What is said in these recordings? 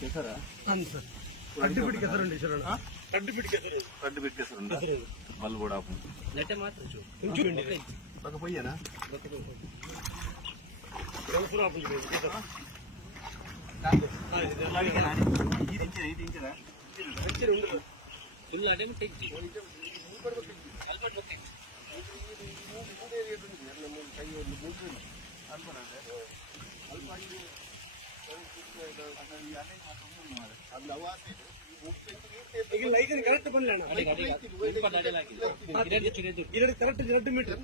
ಕೆಸರ అవును సార్ కడ్డు పిడి కెసరండి ఈశ్వరన్న కడ్డు పిడి కెసరు ಕಡ್ಡು ಬಿಟ್ಟು ಕೆಸರುಂಡ ಮಲ್ಬೋಡ నెట్టే మాత్రం చూడు కొంచెం ಪಕ್ಕ ಪೊಯ್ಯನ ఫుల్ అంటే టెక్ హెల్మెట్ ಈಗ ಲೈಕನ್ ಕರೆಕ್ಟ್ ಬಂದ್ಲಣ್ಣ ಎರಡು ಕರೆಕ್ಟ್ ಎರಡು ಮೀಟರ್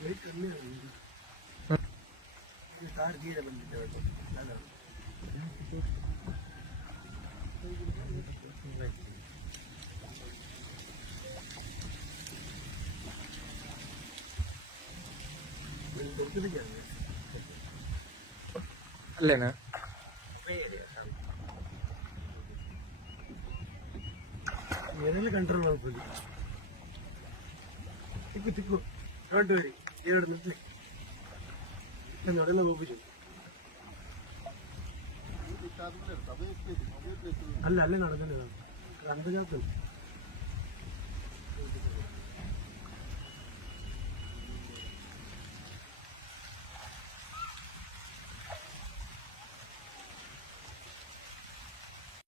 வெயிட் கம்மியாக இருக்கு கார் கீழே பண்ணிட்டு வேண்டும் அதான் இல்லைண்ணா இடையில கண்ட்ரோல் ஆகுது திக்கு திக்கு. டோன்ட் வரி ನಿಮಿಷ ನೋಡೆಲ್ಲ ಹೋಗ್ಬಿಟ್ಟು ಅಲ್ಲ ಅಲ್ಲೇ ನಡೆದಾನೆ ನಾನು ಅಂದಾಜ್ ಆಗ್ತದೆ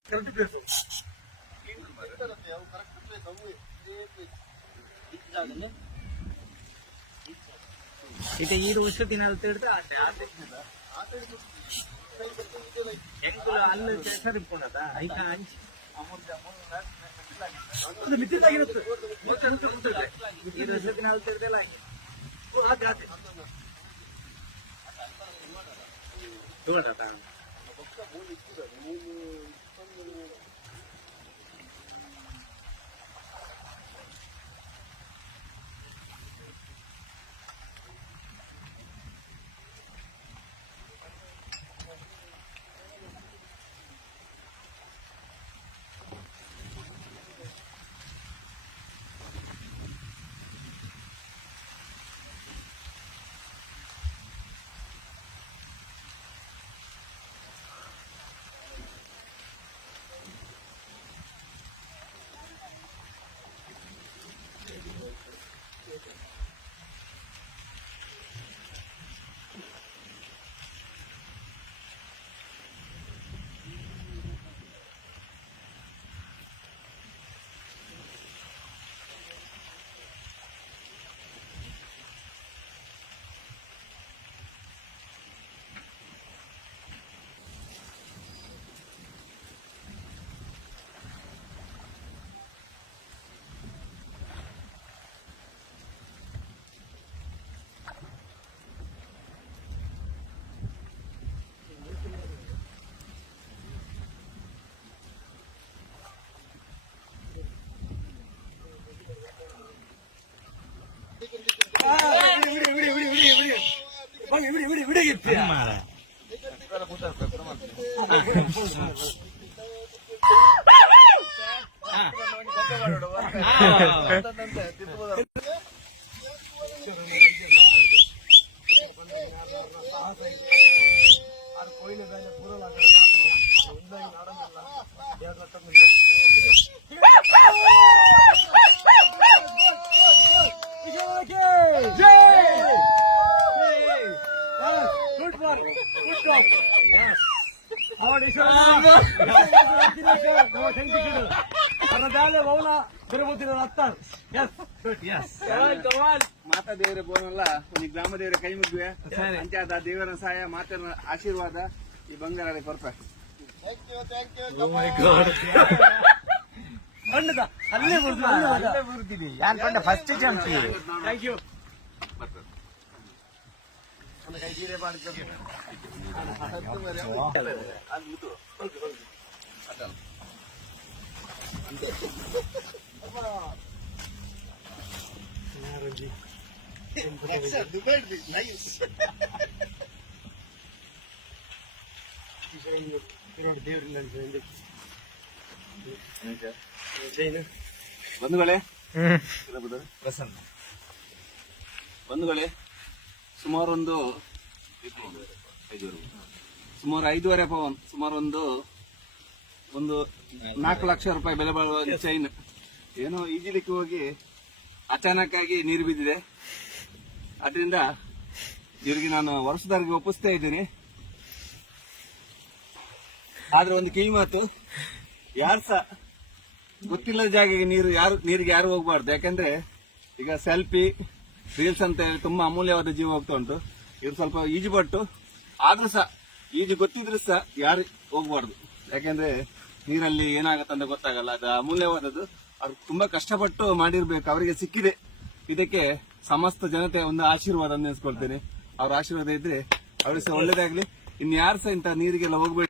ಕರೆಕ್ಟ್ ಪ್ಲೇಸ್ ಈಗ ಈ ಉಸಿರು ದಿನ ಅಂತ ಹೇಳಿದ್ರೆ ಆಸೆ ಆಸೆ ಹೆಂಗುಲ ಅಲ್ಲಿ ಹೆಸರು ಇಟ್ಕೊಂಡದ? ಐಕ ಅಂಚಿ ಅದು ಮಿತಿಲಾಗಿರುತ್ತೆ ಈ ಉಸಿರು ದಿನ ಅಂತ ಹೇಳಿದ್ರೆ ಆಸೆ ಆಸೆ ತೋಡದ Thank you. ಬಿಡಿ ಬಿಡಿ Vaula, ತಿರುಪತಿನ ರತ್ತಾರ್ ಎಸ್ ಮಾತಾ ದೇವರ ಬೋನಲ್ಲ ಒಂದು ಗ್ರಾಮ ದೇವರ ಕೈ ಮುಗಿವೆ ಅಂತ ಅದ ದೇವರ ಸಹಾಯ ಮಾತನ ಆಶೀರ್ವಾದ ಈ ಬಂಗಾರ ಕೊರತೆ. ಖಂಡಿತ. ಅಲ್ಲೇ ಬರ್ತೀನಿ ಯಾರು ಫಸ್ಟ್ ಚಾಂಪಿ ಥ್ಯಾಂಕ್ ಯು ಬಂಧುಗಳೇ ಬಂಧುಗಳೇ ಸುಮಾರು ಒಂದು ಸುಮಾರು ಐದೂವರೆ ಪವನ್ ಸುಮಾರು ಒಂದು ನಾಲ್ಕು ಲಕ್ಷ ರೂಪಾಯಿ ಬೆಲೆ ಬಾಳುವ ಚೈನ್ ಏನೋ ಈಜಿಲಿಕ್ಕೆ ಹೋಗಿ ಅಚಾನಕ್ ಆಗಿ ನೀರು ಬಿದ್ದಿದೆ. ಅದರಿಂದ ಇವ್ರಿಗೆ ನಾನು ವರ್ಷದವರೆಗೆ ಒಪ್ಪಿಸ್ತಾ ಇದ್ದೀನಿ. ಆದ್ರೆ ಒಂದು ಕಿವಿ ಮಾತು ಯಾರು ಸಹ ಗೊತ್ತಿಲ್ಲದ ಜಾಗಕ್ಕೆ ನೀರು ಯಾರು ನೀರಿಗೆ ಯಾರು ಹೋಗ್ಬಾರ್ದು. ಯಾಕಂದ್ರೆ ಈಗ ಸೆಲ್ಫಿ ರೀಲ್ಸ್ ಅಂತ ಹೇಳಿ ತುಂಬಾ ಅಮೂಲ್ಯವಾದ ಜೀವ ಹೋಗ್ತಾ ಉಂಟು. ಇವ್ರು ಸ್ವಲ್ಪ ಈಜು ಪಟ್ಟು ಆದ್ರೂ ಸಹ ಈಜು ಗೊತ್ತಿದ್ರು ಸಹ ಯಾರು ಹೋಗ್ಬಾರ್ದು. ಯಾಕಂದ್ರೆ ನೀರಲ್ಲಿ ಏನಾಗತ್ತಂತ ಗೊತ್ತಾಗಲ್ಲ. ಅದು ಅಮೂಲ್ಯವಾದದ್ದು ಅವ್ರು ತುಂಬಾ ಕಷ್ಟಪಟ್ಟು ಮಾಡಿರ್ಬೇಕು. ಅವರಿಗೆ ಸಿಕ್ಕಿದೆ. ಇದಕ್ಕೆ ಸಮಸ್ತ ಜನತೆ ಒಂದು ಆಶೀರ್ವಾದ ನೆನೆಸ್ಕೊಳ್ತೇನೆ ಅವ್ರ ಆಶೀರ್ವಾದ ಇದ್ರೆ ಅವ್ರಿಗೆ ಸಹ ಒಳ್ಳೇದಾಗ್ಲಿ. ಇನ್ಯಾರು ಸಹ ಇಂಥ ನೀರಿಗೆಲ್ಲ ಹೋಗ್ಬೇಡಿ.